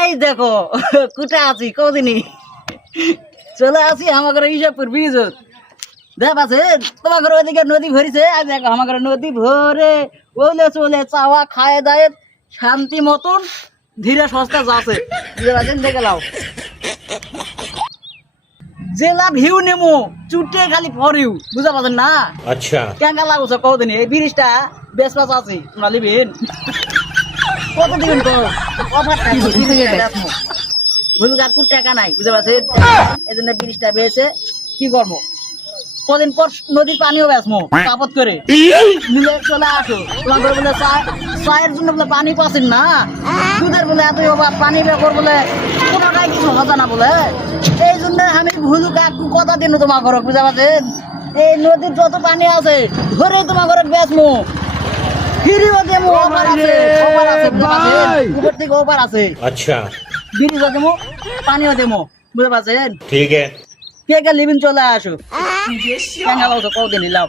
I দেখো কুটা আছি কদিনই চলে আসি আমার হিসাবপুর ব্রিজ দেখ আছে তোমার ওইদিকে নদী ভরিছে আর দেখো আমার নদী ভরে ওলে চলে চাওয়া খায় দায় শান্তি মতন ধীরে সস্তা যাচ্ছে বুঝতে পারছেন দেখে লাও জেলা ভিউ নেমো চুটে খালি ফরিউ বুঝতে পারছেন না अच्छा কেঙ্কা লাগুছে কদিনই এই ব্রিজটা বেশ পাশ আছে তোমরা লিবেন কত দিবেন কো অফার টাইম বুঝলি আর কোন টাকা নাই বুঝতে পারছেন এই জন্য ব্রিজটা বেছে কি করবো কদিন পর নদীর পানিও বেসমো কাপত করে মিলে চলে আসো তোমার ঘরে বলে চায়ের জন্য বলে পানি পাচ্ছেন না দুধের বলে এত অভাব পানি ব্যাপার বলে কোনোটাই কিছু হতো না বলে এই জন্য আমি ভুলু কাকু কথা দিন তোমার ঘরে বুঝতে পারছেন এই নদীর যত পানি আছে ধরে তোমার ঘরে বেসমো ফিরিও দেবো অফার আছে উপর থেকে অফার আছে अच्छा ব্রিজও দেবো পানিও দেবো বুঝতে পারছেন ठीक है কে কে লিভিন চলে আসো কেন কদিন লাও